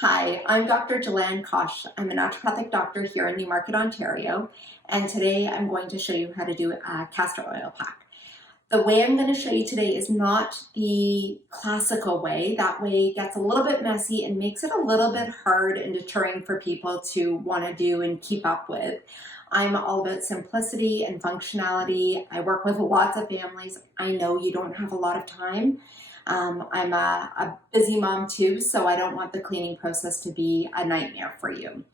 Hi, I'm Dr. Jilan Koch. I'm a naturopathic doctor here in Newmarket, Ontario, and today I'm going to show you how to do a castor oil pack. The way I'm going to show you today is not the classical way. That way it gets a little bit messy and makes it a little bit hard and deterring for people to want to do and keep up with. I'm all about simplicity and functionality. I work with lots of families. I know you don't have a lot of time. I'm a busy mom too, so I don't want the cleaning process to be a nightmare for you.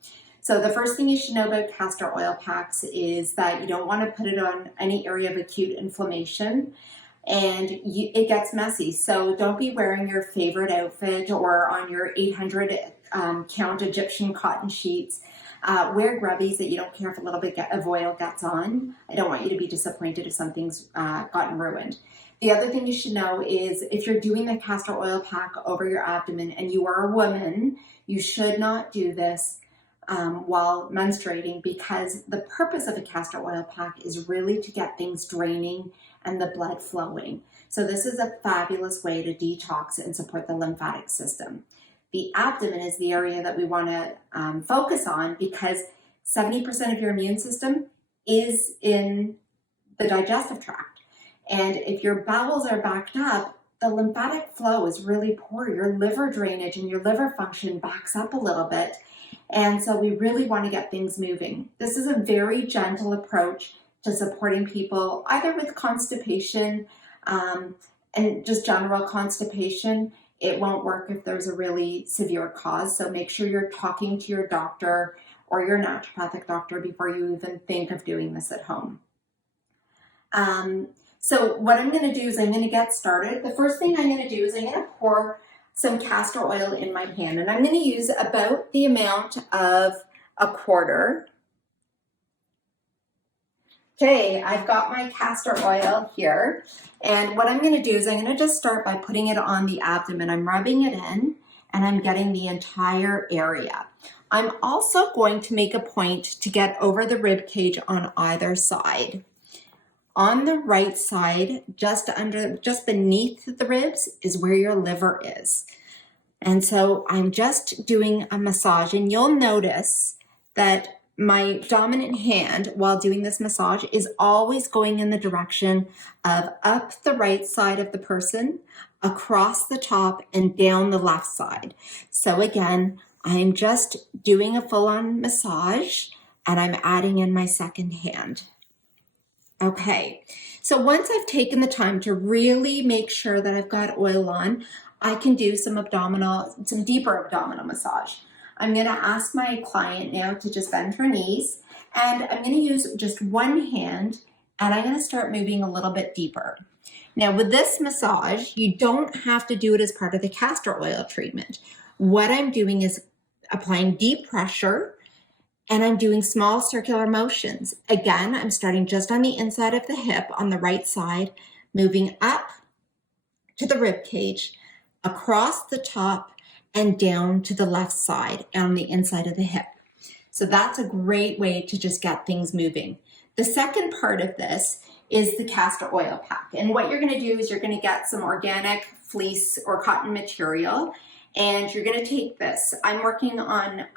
So the first thing you should know about castor oil packs is that you don't want to put it on any area of acute inflammation, and it gets messy. So don't be wearing your favorite outfit or on your 800 count Egyptian cotton sheets. Wear grubbies that you don't care if a little bit of oil gets on. I don't want you to be disappointed if something's gotten ruined. The other thing you should know is if you're doing the castor oil pack over your abdomen and you are a woman, you should not do this while menstruating, because the purpose of a castor oil pack is really to get things draining and the blood flowing. So this is a fabulous way to detox and support the lymphatic system. The abdomen is the area that we want to focus on because 70% of your immune system is in the digestive tract. And if your bowels are backed up, the lymphatic flow is really poor. Your liver drainage and your liver function backs up a little bit. And so we really want to get things moving. This is a very gentle approach to supporting people either with constipation and just general constipation. It won't work if there's a really severe cause. So make sure you're talking to your doctor or your naturopathic doctor before you even think of doing this at home. So what I'm going to do is I'm going to get started. The first thing I'm going to do is I'm going to pour some castor oil in my pan, and I'm going to use about the amount of a quarter. Okay, I've got my castor oil here, and what I'm going to do is I'm going to just start by putting it on the abdomen. I'm rubbing it in, and I'm getting the entire area. I'm also going to make a point to get over the rib cage on either side. On the right side, just beneath the ribs is where your liver is. And so I'm just doing a massage, and you'll notice that my dominant hand while doing this massage is always going in the direction of up the right side of the person, across the top, and down the left side. So again, I'm just doing a full-on massage, and I'm adding in my second hand. Okay, so once I've taken the time to really make sure that I've got oil on, I can do some deeper abdominal massage. I'm going to ask my client now to just bend her knees, and I'm going to use just one hand, and I'm going to start moving a little bit deeper. Now with this massage, you don't have to do it as part of the castor oil treatment. What I'm doing is applying deep pressure, and I'm doing small circular motions. Again, I'm starting just on the inside of the hip on the right side, moving up to the rib cage, across the top, and down to the left side on the inside of the hip. So that's a great way to just get things moving. The second part of this is the castor oil pack. And what you're going to do is you're going to get some organic fleece or cotton material, and you're going to take this. I'm working on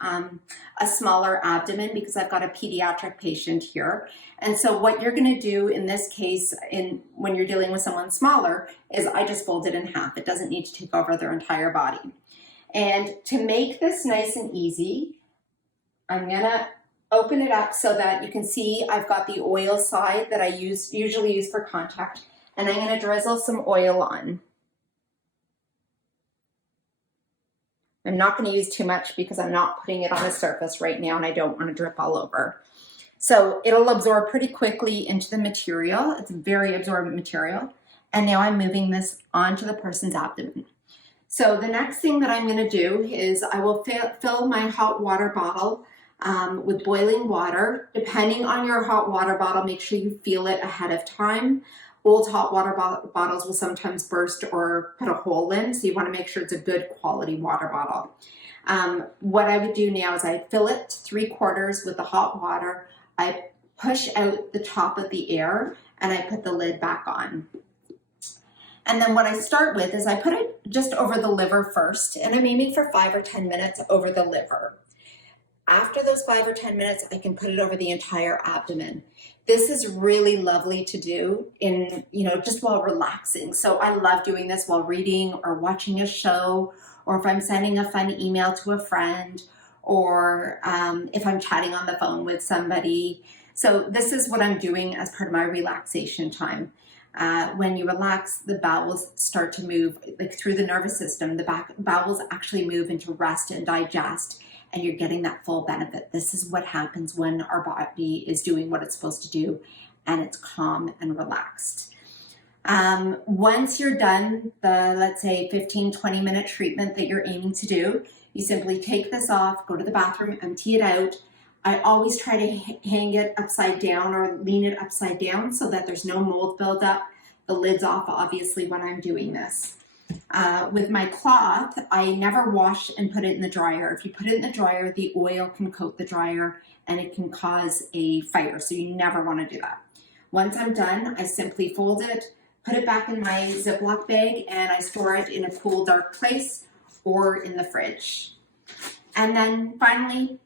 a smaller abdomen because I've got a pediatric patient here. And so what you're going to do in this case, when you're dealing with someone smaller, is I just fold it in half. It doesn't need to take over their entire body. And to make this nice and easy, I'm going to open it up so that you can see I've got the oil side that I usually use for contact. And I'm going to drizzle some oil on. I'm not going to use too much because I'm not putting it on the surface right now and I don't want to drip all over. So it'll absorb pretty quickly into the material. It's a very absorbent material. And now I'm moving this onto the person's abdomen. So the next thing that I'm going to do is I will fill my hot water bottle with boiling water. Depending on your hot water bottle, make sure you feel it ahead of time. Old hot water bottles will sometimes burst or put a hole in, so you want to make sure it's a good quality water bottle. What I would do now is I fill it 3/4 with the hot water, I push out the top of the air, and I put the lid back on. And then what I start with is I put it just over the liver first, and I'm aiming for 5 or 10 minutes over the liver. After those 5 or 10 minutes, I can put it over the entire abdomen. This is really lovely to do in, just while relaxing. So I love doing this while reading or watching a show, or if I'm sending a fun email to a friend, or if I'm chatting on the phone with somebody. So this is what I'm doing as part of my relaxation time. When you relax, the bowels start to move like through the nervous system. The bowels actually move into rest and digest, and you're getting that full benefit. This is what happens when our body is doing what it's supposed to do, and it's calm and relaxed. Once you're done the, let's say, 15-20 minute treatment that you're aiming to do, you simply take this off, go to the bathroom, empty it out. I always try to hang it upside down or lean it upside down so that there's no mold buildup. The lid's off, obviously, when I'm doing this. With my cloth, I never wash and put it in the dryer. If you put it in the dryer, the oil can coat the dryer and it can cause a fire, so you never want to do that. Once I'm done, I simply fold it, put it back in my Ziploc bag, and I store it in a cool, dark place or in the fridge. And then finally,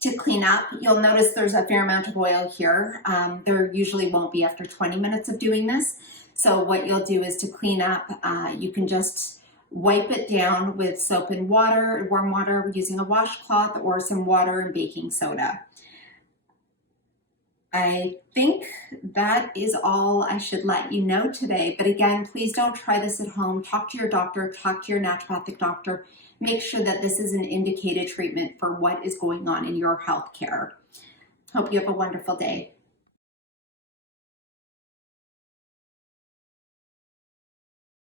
to clean up, you'll notice there's a fair amount of oil here. There usually won't be after 20 minutes of doing this. So what you'll do is to clean up, you can just wipe it down with soap and water, warm water, using a washcloth or some water and baking soda. I think that is all I should let you know today. But again, please don't try this at home. Talk to your doctor, talk to your naturopathic doctor. Make sure that this is an indicated treatment for what is going on in your health care. Hope you have a wonderful day.